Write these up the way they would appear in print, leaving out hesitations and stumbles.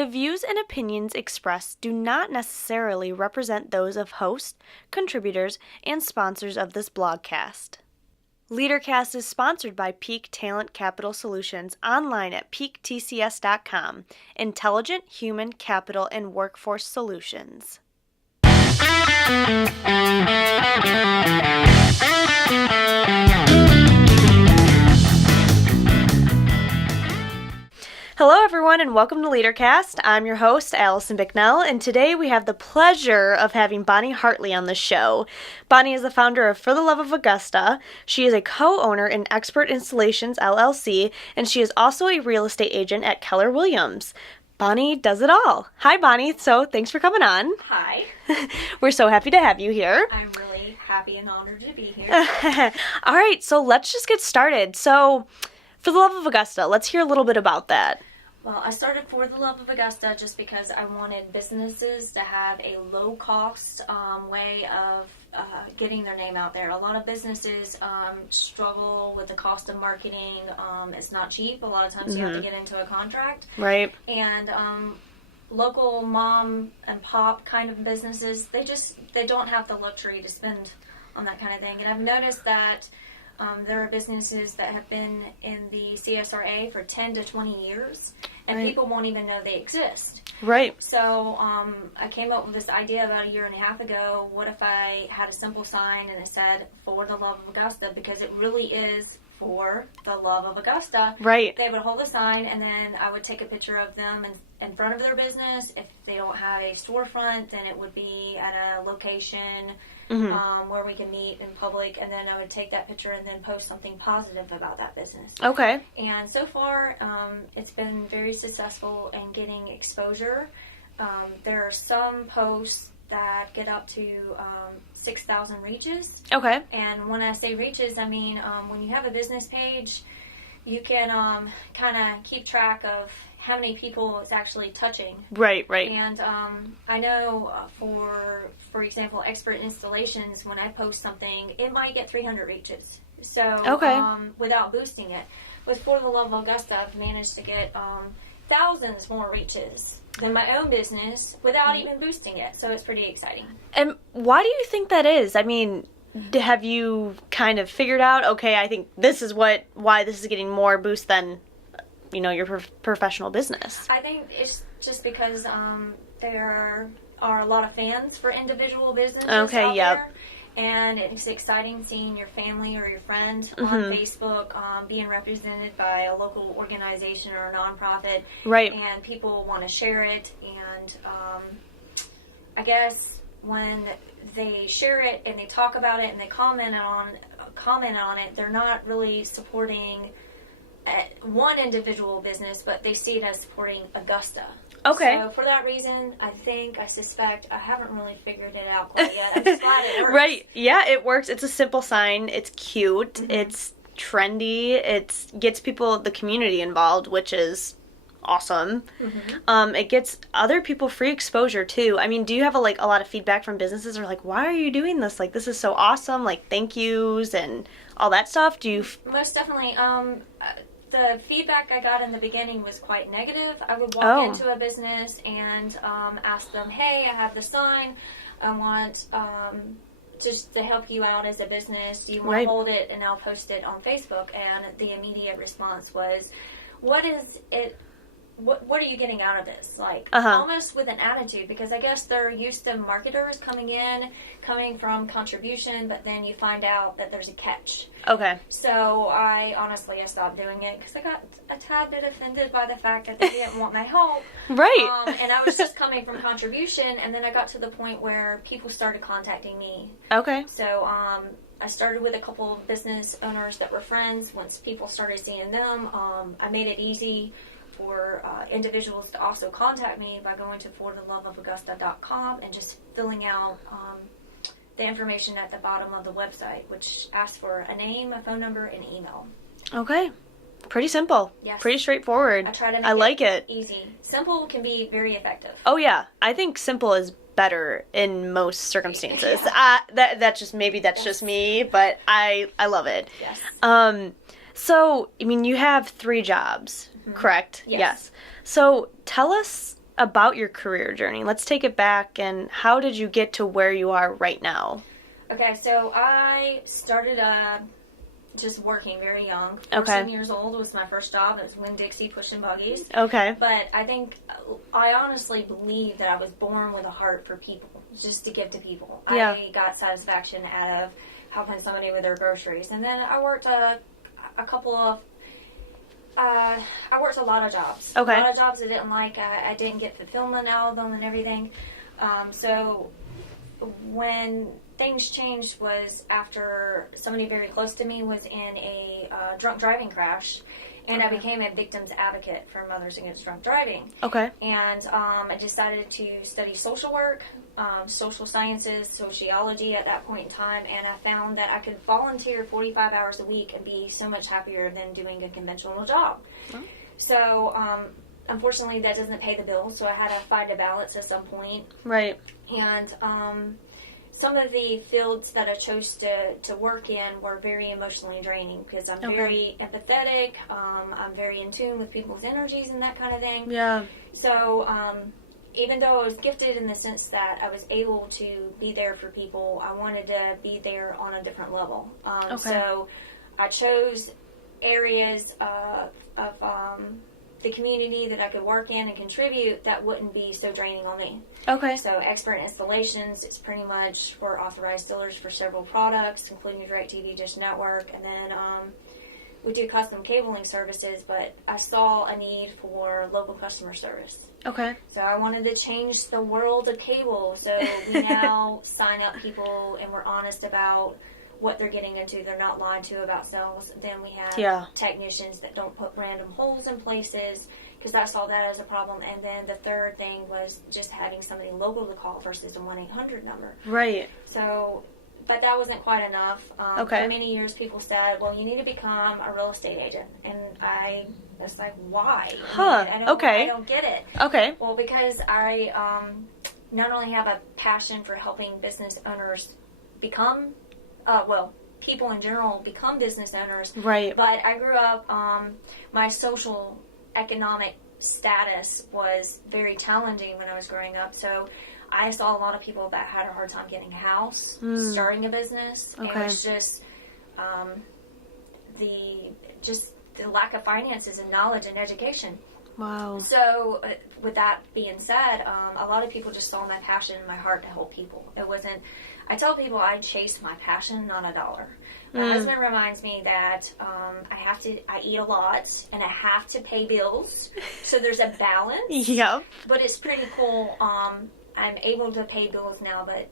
The views and opinions expressed do not necessarily represent those of hosts, contributors, and sponsors of this blogcast. Leaderkast is sponsored by Peak Talent Capital Solutions online at peaktcs.com. Intelligent human capital and workforce solutions. Hello, everyone, and welcome to Leaderkast. I'm your host, Allison and today we have the pleasure of having Bonnie Hartley on the show. Bonnie is the founder of For the Love of Augusta. She is a co-owner in Expert Installations, LLC, and she is also a real estate agent at Keller Williams. Bonnie does it all. Hi, Bonnie. So thanks for coming on. Hi. We're so happy to have you here. I'm really happy and honored to be here. All right, so let's just get started. So, For the Love of Augusta, let's hear a little bit about that. Well, I started For the Love of Augusta just because I wanted businesses to have a low-cost way of getting their name out there. A lot of businesses struggle with the cost of marketing. It's not cheap. A lot of times you have to get into a contract. Right. And local mom and pop kind of businesses, they don't have the luxury to spend on that kind of thing. And I've noticed that there are businesses that have been in the CSRA for 10 to 20 years, and people won't even know they exist. Right. So I came up with this idea about a year and a half ago. What if I had a simple sign and it said, For the Love of Augusta, because it really is for the love of Augusta. Right. They would hold a sign, and then I would take a picture of them in front of their business. If they don't have a storefront, then it would be at a location where we can meet in public, and then I would take that picture and then post something positive about that business. Okay. And so far, it's been very successful in getting exposure. There are some posts that get up to 6,000 reaches. Okay. And when I say reaches, I mean when you have a business page, you can kind of keep track of how many people it's actually touching. Right, right. And I know for example, Expert Installations, when I post something, it might get 300 reaches. So without boosting it. With For the Love of Augusta, I've managed to get thousands more reaches than my own business without even boosting it. So it's pretty exciting. And why do you think that is? I mean, have you kind of figured out, okay, I think this is why this is getting more boost than, your professional business? I think it's just because there are a lot of fans for individual businesses out there. And it's exciting seeing your family or your friends on Facebook being represented by a local organization or a nonprofit. Right. And people want to share it. And I guess when they share it and they talk about it and they comment on it, they're not really supporting one individual business, but they see it as supporting Augusta. Okay. So for that reason, I suspect, I haven't really figured it out quite yet. I'm just glad it works. Right. Yeah, it works. It's a simple sign. It's cute. It's trendy. It gets the community involved, which is awesome. It gets other people free exposure too. I mean, do you have a lot of feedback from businesses or why are you doing this? This is so awesome. Thank yous and all that stuff. Do you? Most definitely. The feedback I got in the beginning was quite negative. I would walk into a business and ask them, hey, I have the sign. I want just to help you out as a business. Do you want to hold it and I'll post it on Facebook? And the immediate response was, what is it? What are you getting out of this? Almost with an attitude, because I guess they're used to marketers coming from contribution, but then you find out that there's a catch. Okay. So I stopped doing it because I got a tad bit offended by the fact that they didn't want my help. Right. And I was just coming from contribution, and then I got to the point where people started contacting me. Okay. So I started with a couple of business owners that were friends. Once people started seeing them, I made it easy for individuals to also contact me by going to fortheloveofaugusta.com and just filling out the information at the bottom of the website, which asks for a name, a phone number, and email. Okay. Pretty simple. Yes. Pretty straightforward. I try to make it easy. Simple can be very effective. Oh, yeah. I think simple is better in most circumstances. Yeah. That's just me, but I love it. Yes. So, I mean, you have 3 jobs, correct? Yes. So, tell us about your career journey. Let's take it back, and how did you get to where you are right now? Okay, so I started just working very young. 14 years old was my first job. It was Winn-Dixie pushing buggies. Okay. But I honestly believe that I was born with a heart for people, just to give to people. Yeah. I got satisfaction out of helping somebody with their groceries. And then I worked I worked a lot of jobs. Okay. A lot of jobs I didn't like. I didn't get fulfillment out of them and everything. So when things changed was after somebody very close to me was in a drunk driving crash, and I became a victim's advocate for Mothers Against Drunk Driving. Okay. And I decided to study social work, social sciences, sociology at that point in time, and I found that I could volunteer 45 hours a week and be so much happier than doing a conventional job. Oh. So, unfortunately, that doesn't pay the bills, so I had to find a balance at some point. Right. And some of the fields that I chose to work in were very emotionally draining because I'm very empathetic. I'm very in tune with people's energies and that kind of thing. Yeah. So even though I was gifted in the sense that I was able to be there for people, I wanted to be there on a different level. So I chose areas of the community that I could work in and contribute that wouldn't be so draining on me. Okay. So expert installations, it's pretty much we're authorized dealers for several products, including DirecTV Dish Network, and then we do custom cabling services, but I saw a need for local customer service. Okay. So I wanted to change the world of cable, so we now sign up people and we're honest about what they're getting into. They're not lied to about sales. Then we have technicians that don't put random holes in places, because I saw that as a problem. And then the third thing was just having somebody local to call versus a 1-800 number. Right. So, but that wasn't quite enough. For many years, people said, well, you need to become a real estate agent. And I was like, why? I don't get it. Okay. Well, because I not only have a passion for helping business owners become people in general become business owners. Right. But I grew up, my social economic status was very challenging when I was growing up. So I saw a lot of people that had a hard time getting a house, starting a business. Okay. It was just the lack of finances and knowledge and education. Wow. So, with that being said, a lot of people just saw my passion and my heart to help people. It wasn't, I tell people I chase my passion, not a dollar. My husband reminds me that I eat a lot and I have to pay bills. So there's a balance. Yep. But it's pretty cool. I'm able to pay bills now, but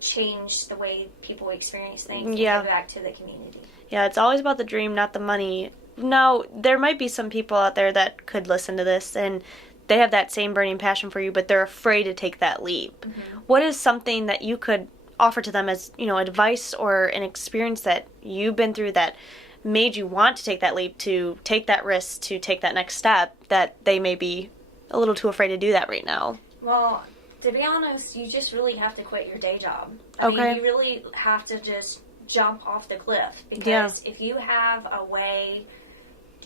change the way people experience things and give back to the community. Yeah, it's always about the dream, not the money. Now, there might be some people out there that could listen to this and they have that same burning passion for you, but they're afraid to take that leap. Mm-hmm. What is something that you could offer to them as, advice or an experience that you've been through that made you want to take that leap, to take that risk, to take that next step, that they may be a little too afraid to do that right now? Well, to be honest, you just really have to quit your day job. I mean, you really have to just jump off the cliff, because if you have a way,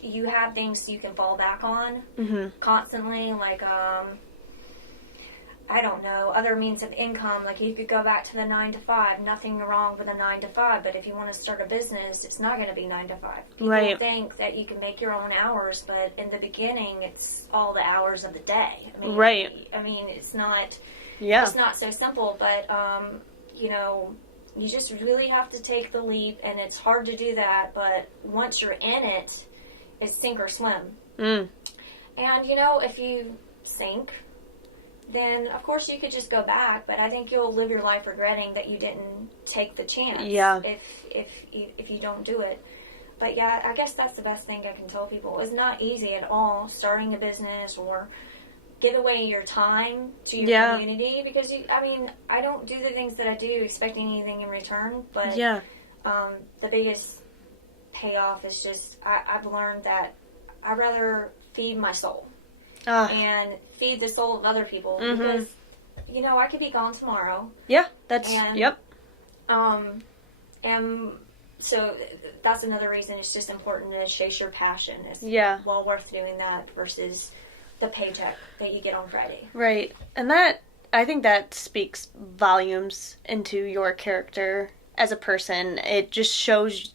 you have things you can fall back on constantly, like I don't know, other means of income. Like you could go back to the 9-to-5. Nothing wrong with a 9-to-5, but if you want to start a business, it's not going to be 9-to-5. People think that you can make your own hours, but in the beginning, it's all the hours of the day. I mean, it's not. It's not so simple, but you just really have to take the leap, and it's hard to do that. But once you're in it, it's sink or swim. And if you sink, then of course you could just go back, but I think you'll live your life regretting that you didn't take the chance. If you don't do it. But yeah, I guess that's the best thing I can tell people. It's not easy at all starting a business or give away your time to your community, because I don't do the things that I do expecting anything in return, but the biggest payoff is just I've learned that I'd rather feed my soul and feed the soul of other people, because I could be gone tomorrow. And so that's another reason it's just important to chase your passion. It's well worth doing that versus the paycheck that you get on Friday. Right. And I think that speaks volumes into your character as a person. It just shows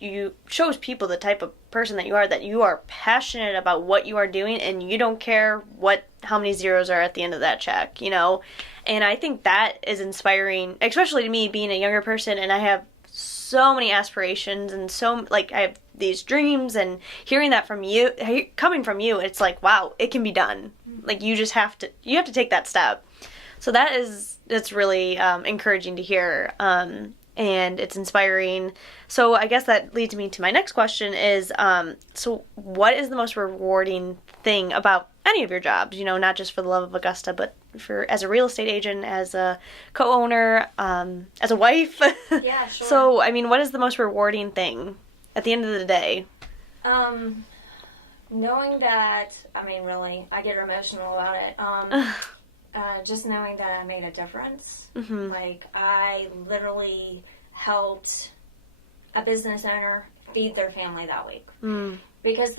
people the type of person that you are passionate about what you are doing, and you don't care how many zeros are at the end of that check, And I think that is inspiring, especially to me being a younger person, and I have so many aspirations and I have these dreams, and hearing that from you, coming from you, it's like, wow, it can be done. Like, you just have to take that step. So that's really encouraging to hear, and it's inspiring. So I guess that leads me to my next question is, so what is the most rewarding thing about any of your jobs? Not just for the love of Augusta, but as a real estate agent, as a co-owner, as a wife. Yeah, sure. So, what is the most rewarding thing at the end of the day? Knowing that, really, I get emotional about it. Just knowing that I made a difference. Mm-hmm. Like, I literally helped a business owner feed their family that week. Mm. Because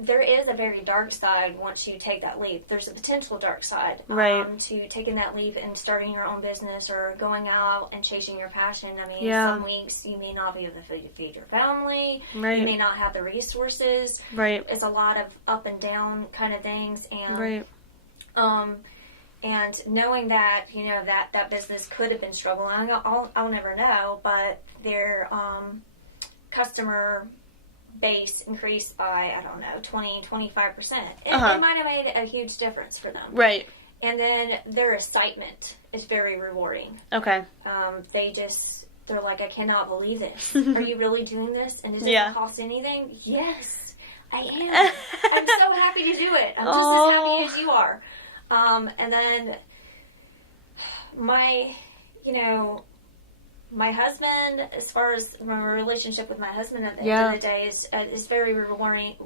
there is a very dark side once you take that leap. There's a potential dark side. Right. To taking that leap and starting your own business or going out and chasing your passion. Yeah. Some weeks you may not be able to feed your family. Right. You may not have the resources. Right. It's a lot of up and down kind of things. And, right. And knowing that, that business could have been struggling, I'll never know, but their customer base increased by, 20-25%. It might have made a huge difference for them. Right. And then their excitement is very rewarding. Okay. They're like, I cannot believe this. Are you really doing this? And does it cost anything? Yes, I am. I'm so happy to do it. I'm just as happy as you are. And then my husband, as far as my relationship with my husband at the end of the day is very rewarding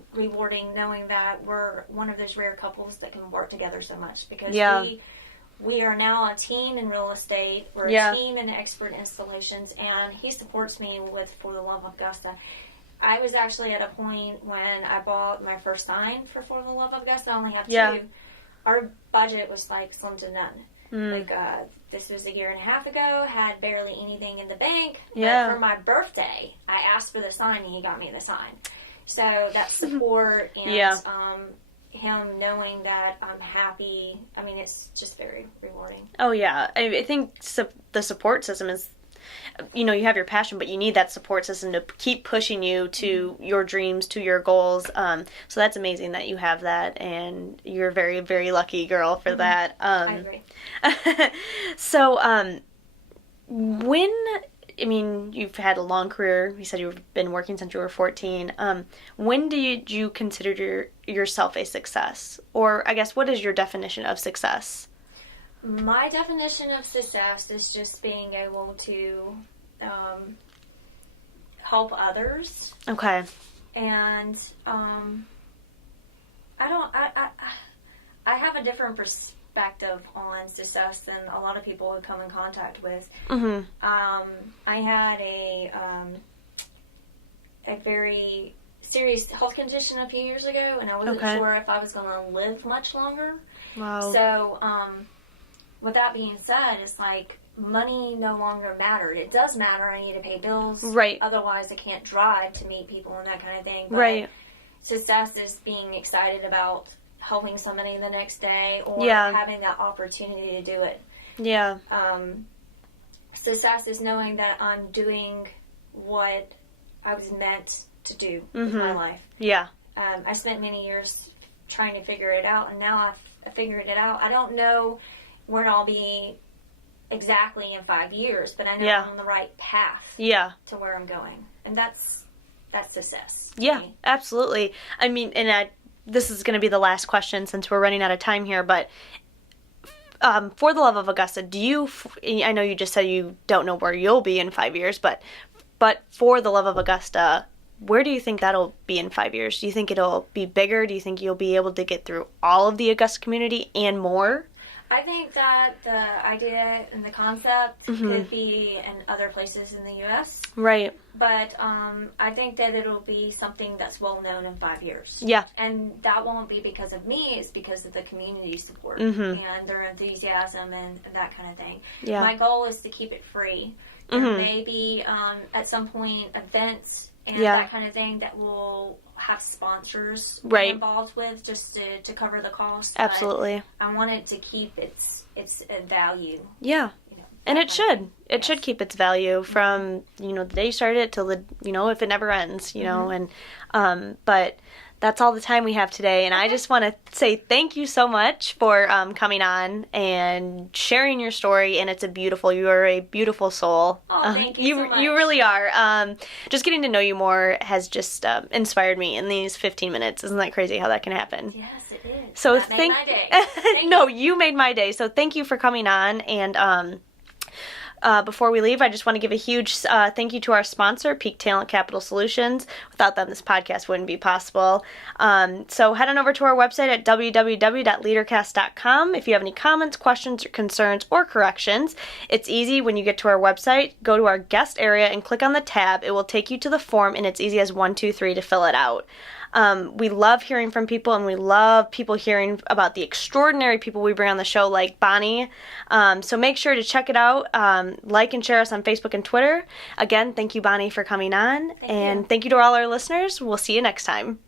knowing that we're one of those rare couples that can work together so much, because we are now a team in real estate. We're a team in expert installations, and he supports me with For the Love of Augusta. I was actually at a point when I bought my first sign for the Love of Augusta. I only have two. Our budget was like slim to none. This was a year and a half ago, had barely anything in the bank. But for my birthday, I asked for the sign, and he got me the sign. So that support and him knowing that I'm happy, it's just very rewarding. Oh, yeah. I think the support system is, you have your passion, but you need that support system to keep pushing you to your dreams, to your goals. So that's amazing that you have that, and you're a very, very lucky girl for that. I agree. So, you've had a long career. You said you've been working since you were 14. When did you consider yourself a success? Or, I guess, what is your definition of success? My definition of success is just being able to help others. Okay. And I have a different perspective on success than a lot of people I come in contact with. Mm-hmm. I had a very serious health condition a few years ago, and I wasn't sure if I was going to live much longer. Wow. So, with that being said, it's like money no longer mattered. It does matter. I need to pay bills. Right. Otherwise, I can't drive to meet people and that kind of thing. But right. Success is being excited about helping somebody the next day or having that opportunity to do it. Yeah. Success is knowing that I'm doing what I was meant to do with my life. Yeah. I spent many years trying to figure it out, and now I've figured it out. I don't know where I'll be exactly in 5 years, but I know I'm on the right path to where I'm going. And that's success. Yeah, absolutely. This is going to be the last question since we're running out of time here, but For the Love of Augusta, I know you just said you don't know where you'll be in 5 years, but For the Love of Augusta, where do you think that'll be in 5 years? Do you think it'll be bigger? Do you think you'll be able to get through all of the Augusta community and more? I think that the idea and the concept could be in other places in the U.S. Right. But I think that it'll be something that's well known in 5 years. Yeah. And that won't be because of me. It's because of the community support and their enthusiasm and that kind of thing. Yeah. My goal is to keep it free. There may be at some point events and that kind of thing that will have sponsors involved with just to cover the cost. Absolutely. But I want it to keep its value. Yeah. And it should. It should keep its value from, the day you started it till the, if it never ends, and, but that's all the time we have today. And I just want to say thank you so much for coming on and sharing your story. And you are a beautiful soul. Oh, thank you so much. You really are. Just getting to know you more has just inspired me in these 15 minutes. Isn't that crazy how that can happen? Yes, it is. So that made my day. No, you made my day. So thank you for coming on. And before we leave, I just want to give a huge thank you to our sponsor, Peak Talent Capital Solutions. Without them, this podcast wouldn't be possible. So head on over to our website at www.leaderkast.com. If you have any comments, questions, or concerns, or corrections, it's easy. When you get to our website, go to our guest area and click on the tab. It will take you to the form, and it's easy as 1, 2, 3 to fill it out. We love hearing from people, and we love people hearing about the extraordinary people we bring on the show, like Bonnie. So make sure to check it out. Like and share us on Facebook and Twitter. Again, thank you, Bonnie, for coming on. Thank you to all our listeners. We'll see you next time.